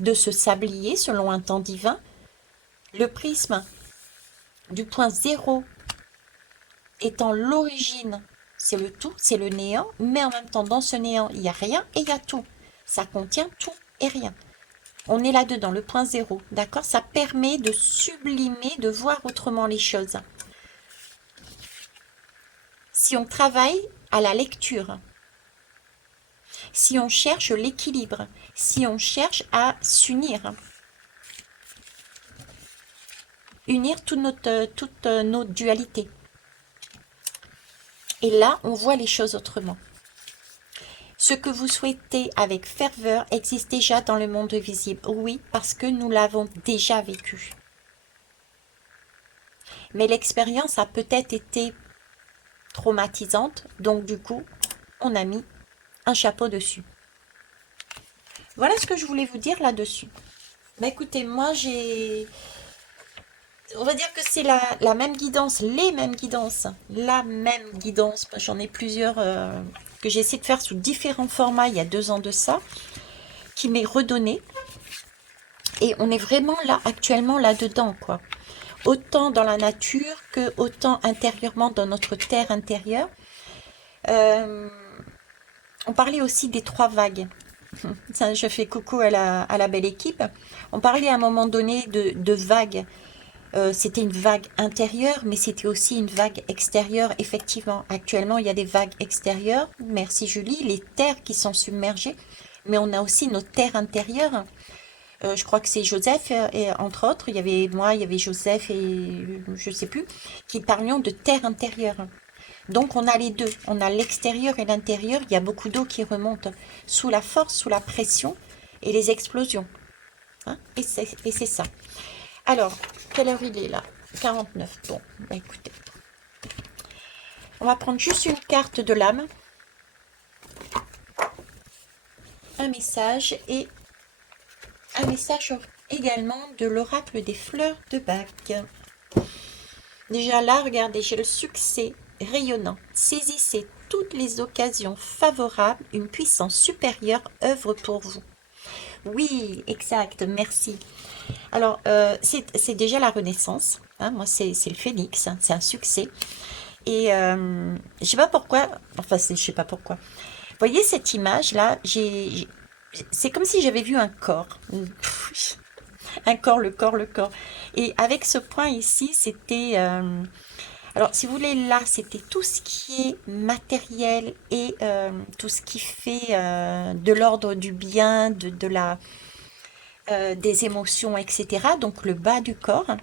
de ce sablier selon un temps divin, le prisme du point zéro étant l'origine, c'est le tout, c'est le néant, mais en même temps dans ce néant il y a rien et il y a tout, ça contient tout et rien. On est là-dedans, le point zéro, d'accord? Ça permet de sublimer, de voir autrement les choses. Si on travaille à la lecture, si on cherche l'équilibre, si on cherche à s'unir, unir toutes nos dualités. Et là, on voit les choses autrement. Ce que vous souhaitez avec ferveur existe déjà dans le monde visible. Oui, parce que nous l'avons déjà vécu. Mais l'expérience a peut-être été traumatisante, donc du coup, on a mis un chapeau dessus. Voilà ce que je voulais vous dire là-dessus. Mais écoutez, moi on va dire que c'est la même guidance, les mêmes guidances, la même guidance. J'en ai plusieurs que j'ai essayé de faire sous différents formats il y a 2 ans de ça, qui m'est redonné. Et on est vraiment là, actuellement là-dedans, quoi. Autant dans la nature que autant intérieurement dans notre terre intérieure. On parlait aussi des 3 vagues. Ça, je fais coucou à la belle équipe. On parlait à un moment donné de vagues. C'était une vague intérieure, mais c'était aussi une vague extérieure. Effectivement, actuellement, il y a des vagues extérieures. Merci Julie, les terres qui sont submergées. Mais on a aussi nos terres intérieures. Je crois que c'est Joseph, et entre autres. Il y avait moi, il y avait Joseph et je ne sais plus, qui parlions de terre intérieure. Donc on a les deux. On a l'extérieur et l'intérieur. Il y a beaucoup d'eau qui remonte sous la force, sous la pression et les explosions. Hein, et c'est ça. Alors, quelle heure il est là? 49. Bon, bah écoutez. On va prendre juste une carte de l'âme, un message et un message également de l'oracle des fleurs de Bach. Déjà là, regardez, j'ai le succès rayonnant. Saisissez toutes les occasions favorables, une puissance supérieure œuvre pour vous. Oui, exact, merci. Alors, c'est déjà la Renaissance. Hein, moi, c'est le phénix, hein, c'est un succès. Et je sais pas pourquoi, enfin, je sais pas pourquoi. Vous voyez cette image-là, c'est comme si j'avais vu un corps. Un corps, le corps, le corps. Et avec ce point ici, c'était... alors, si vous voulez, là, c'était tout ce qui est matériel et tout ce qui fait de l'ordre du bien, des émotions, etc. Donc, le bas du corps.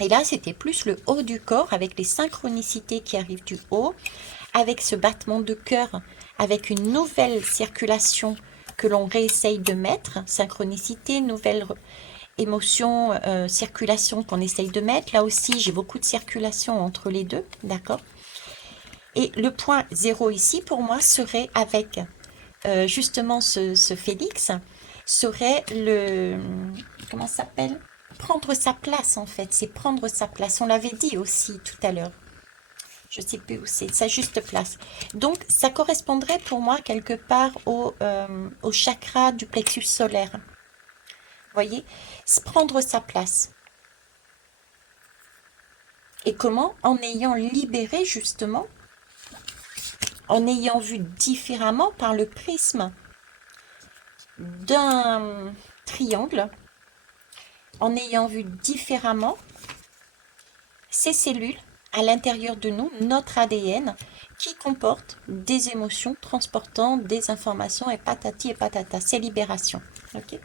Et là, c'était plus le haut du corps avec les synchronicités qui arrivent du haut, avec ce battement de cœur, avec une nouvelle circulation que l'on réessaye de mettre, synchronicité, nouvelle émotion, circulation qu'on essaye de mettre. Là aussi, j'ai beaucoup de circulation entre les deux, d'accord? Et le point zéro ici, pour moi, serait avec justement ce Félix, serait le... Comment ça s'appelle? Prendre sa place, en fait. C'est prendre sa place. On l'avait dit aussi tout à l'heure. Je ne sais plus où c'est, sa juste place. Donc, ça correspondrait pour moi quelque part au chakra du plexus solaire. Vous voyez? Prendre sa place. Et comment? En ayant libéré justement, en ayant vu différemment par le prisme d'un triangle, en ayant vu différemment ces cellules à l'intérieur de nous, notre ADN, qui comporte des émotions transportant des informations et patati et patata. C'est libération. Ok.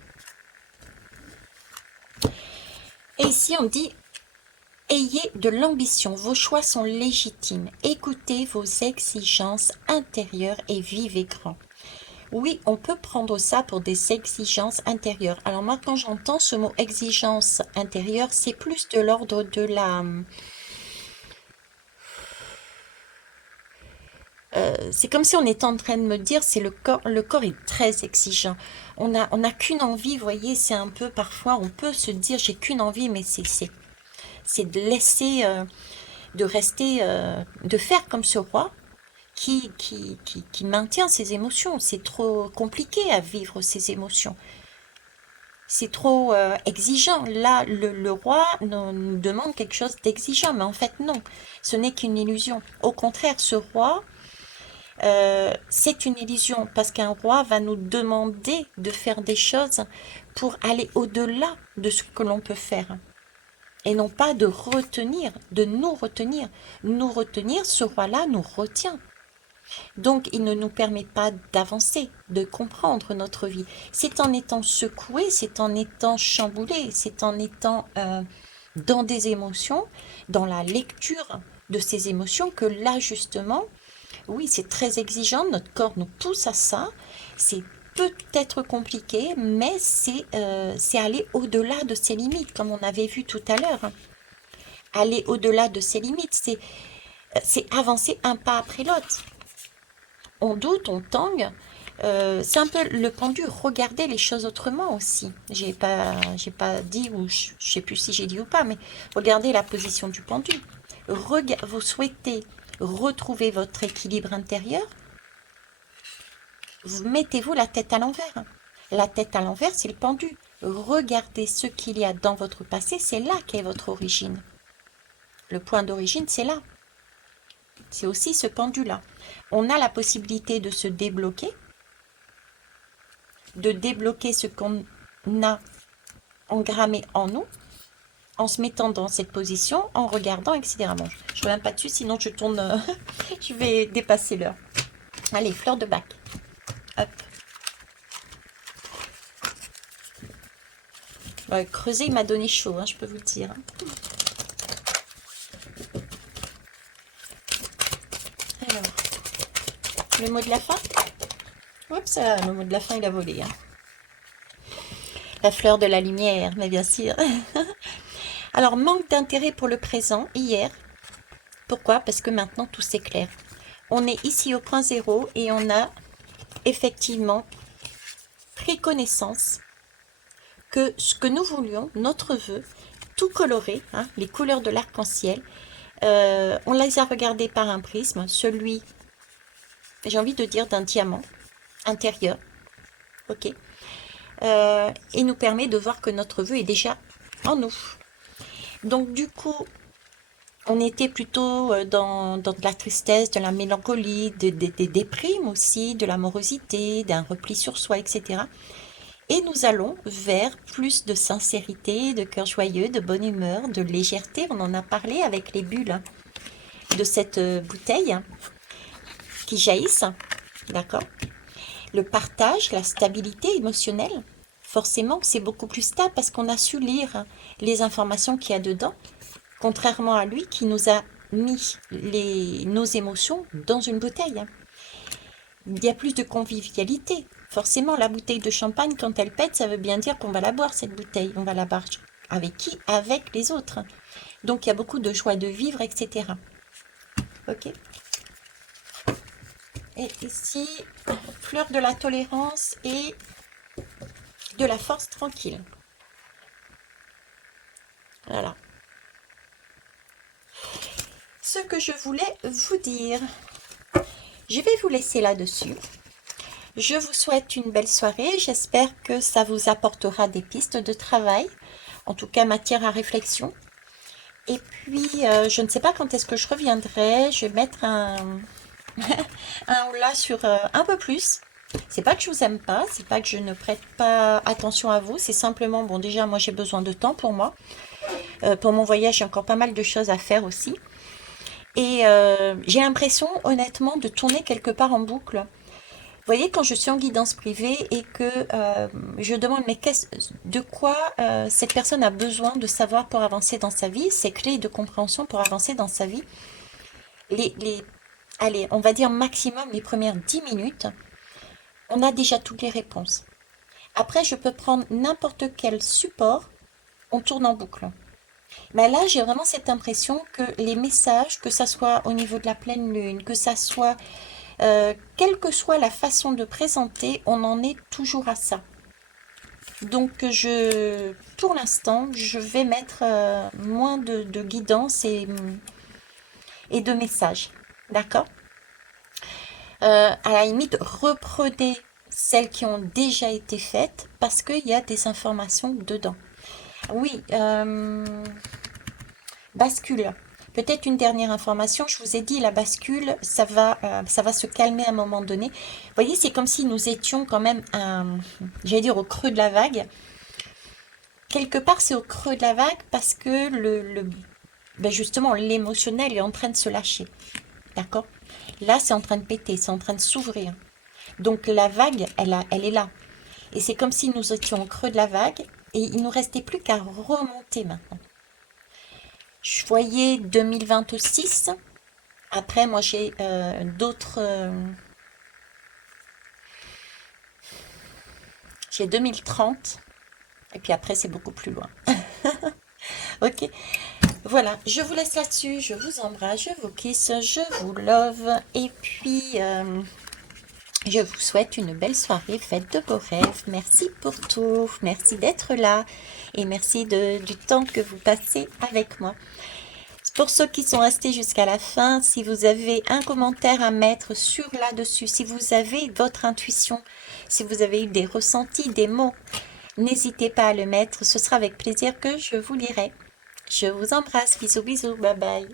Et ici, on dit ayez de l'ambition, vos choix sont légitimes. Écoutez vos exigences intérieures et vivez grand. Oui, on peut prendre ça pour des exigences intérieures. Alors moi, quand j'entends ce mot exigence intérieure, c'est plus de l'ordre de la... c'est comme si on était en train de me dire, c'est le corps est très exigeant. On a qu'une envie, vous voyez, c'est un peu parfois, on peut se dire, j'ai qu'une envie, mais c'est de laisser, de rester, de faire comme ce roi qui maintient ses émotions. C'est trop compliqué à vivre ses émotions. C'est trop exigeant. Là, le roi nous demande quelque chose d'exigeant, mais en fait, non. Ce n'est qu'une illusion. Au contraire, ce roi, c'est une illusion parce qu'un roi va nous demander de faire des choses pour aller au-delà de ce que l'on peut faire. Et non pas de retenir, de nous retenir. Nous retenir, ce roi-là nous retient. Donc, il ne nous permet pas d'avancer, de comprendre notre vie. C'est en étant secoué, c'est en étant chamboulé, c'est en étant dans des émotions, dans la lecture de ces émotions, que là, justement, oui, c'est très exigeant, notre corps nous pousse à ça, c'est peut-être compliqué, mais c'est aller au-delà de ses limites, comme on avait vu tout à l'heure. Aller au-delà de ses limites, c'est avancer un pas après l'autre. On doute, on tangue. C'est un peu le pendu. Regardez les choses autrement aussi. J'ai pas dit, ou je sais plus si j'ai dit ou pas, mais regardez la position du pendu. Vous souhaitez retrouver votre équilibre intérieur, mettez-vous la tête à l'envers. La tête à l'envers, c'est le pendu. Regardez ce qu'il y a dans votre passé, c'est là qu'est votre origine. Le point d'origine, c'est là. C'est aussi ce pendu-là. On a la possibilité de se débloquer, de débloquer ce qu'on a engrammé en nous, en se mettant dans cette position, en regardant, etc. Bon, je ne reviens pas dessus, sinon je tourne, je vais dépasser l'heure. Allez, fleur de bac. Hop. Ouais, creuser, il m'a donné chaud, hein, je peux vous le dire. Alors, le mot de la fin. Oups, le mot de la fin, il a volé. Hein. La fleur de la lumière, mais bien sûr. Alors, manque d'intérêt pour le présent, hier. Pourquoi? Parce que maintenant tout s'éclaire. On est ici au point zéro et on a effectivement pris connaissance que ce que nous voulions, notre vœu, tout coloré, hein, les couleurs de l'arc-en-ciel, on les a regardés par un prisme, celui, j'ai envie de dire, d'un diamant intérieur, ok, et nous permet de voir que notre vœu est déjà en nous. Donc du coup, on était plutôt dans de la tristesse, de la mélancolie, des déprimes aussi, de la morosité, d'un repli sur soi, etc. Et nous allons vers plus de sincérité, de cœur joyeux, de bonne humeur, de légèreté. On en a parlé avec les bulles de cette bouteille qui jaillissent, d'accord? Le partage, la stabilité émotionnelle, forcément, c'est beaucoup plus stable parce qu'on a su lire les informations qu'il y a dedans, contrairement à lui qui nous a mis nos émotions dans une bouteille. Il y a plus de convivialité. Forcément, la bouteille de champagne, quand elle pète, ça veut bien dire qu'on va la boire, cette bouteille. On va la boire avec qui? Avec les autres. Donc, il y a beaucoup de joie de vivre, etc. Ok. Et ici, fleur de la tolérance et de la force tranquille. Voilà. Ce que je voulais vous dire. Je vais vous laisser là-dessus. Je vous souhaite une belle soirée. J'espère que ça vous apportera des pistes de travail. En tout cas, matière à réflexion. Et puis, je ne sais pas quand est-ce que je reviendrai. Je vais mettre un là sur un peu plus. C'est pas que je vous aime pas, c'est pas que je ne prête pas attention à vous. C'est simplement, bon, déjà, moi, j'ai besoin de temps pour moi. Pour mon voyage, j'ai encore pas mal de choses à faire aussi. Et j'ai l'impression, honnêtement, de tourner quelque part en boucle. Vous voyez, quand je suis en guidance privée et que je demande, mais de quoi cette personne a besoin de savoir pour avancer dans sa vie, ses clés de compréhension pour avancer dans sa vie, allez, on va dire maximum les premières 10 minutes, on a déjà toutes les réponses. Après, je peux prendre n'importe quel support, on tourne en boucle. Mais là, j'ai vraiment cette impression que les messages, que ça soit au niveau de la pleine lune, que ça soit quelle que soit la façon de présenter, on en est toujours à ça. Donc pour l'instant, je vais mettre moins de guidance et de messages. D'accord? À la limite, reprenez celles qui ont déjà été faites parce qu'il y a des informations dedans. Oui, bascule. Peut-être une dernière information, je vous ai dit, la bascule, ça va se calmer à un moment donné. Vous voyez, c'est comme si nous étions quand même, j'allais dire, au creux de la vague. Quelque part, c'est au creux de la vague parce que ben justement, l'émotionnel est en train de se lâcher. D'accord? Là, c'est en train de péter, c'est en train de s'ouvrir. Donc la vague, elle est là. Et c'est comme si nous étions au creux de la vague et il nous restait plus qu'à remonter maintenant. Je voyais 2026. Après, moi, j'ai d'autres... j'ai 2030. Et puis après, c'est beaucoup plus loin. Ok. Voilà, je vous laisse là-dessus. Je vous embrasse, je vous kiss, je vous love. Et puis, je vous souhaite une belle soirée, faites de beaux rêves. Merci pour tout. Merci d'être là. Et merci du temps que vous passez avec moi. Pour ceux qui sont restés jusqu'à la fin, si vous avez un commentaire à mettre sur là-dessus, si vous avez votre intuition, si vous avez eu des ressentis, des mots, n'hésitez pas à le mettre. Ce sera avec plaisir que je vous lirai. Je vous embrasse. Bisous, bisous. Bye bye.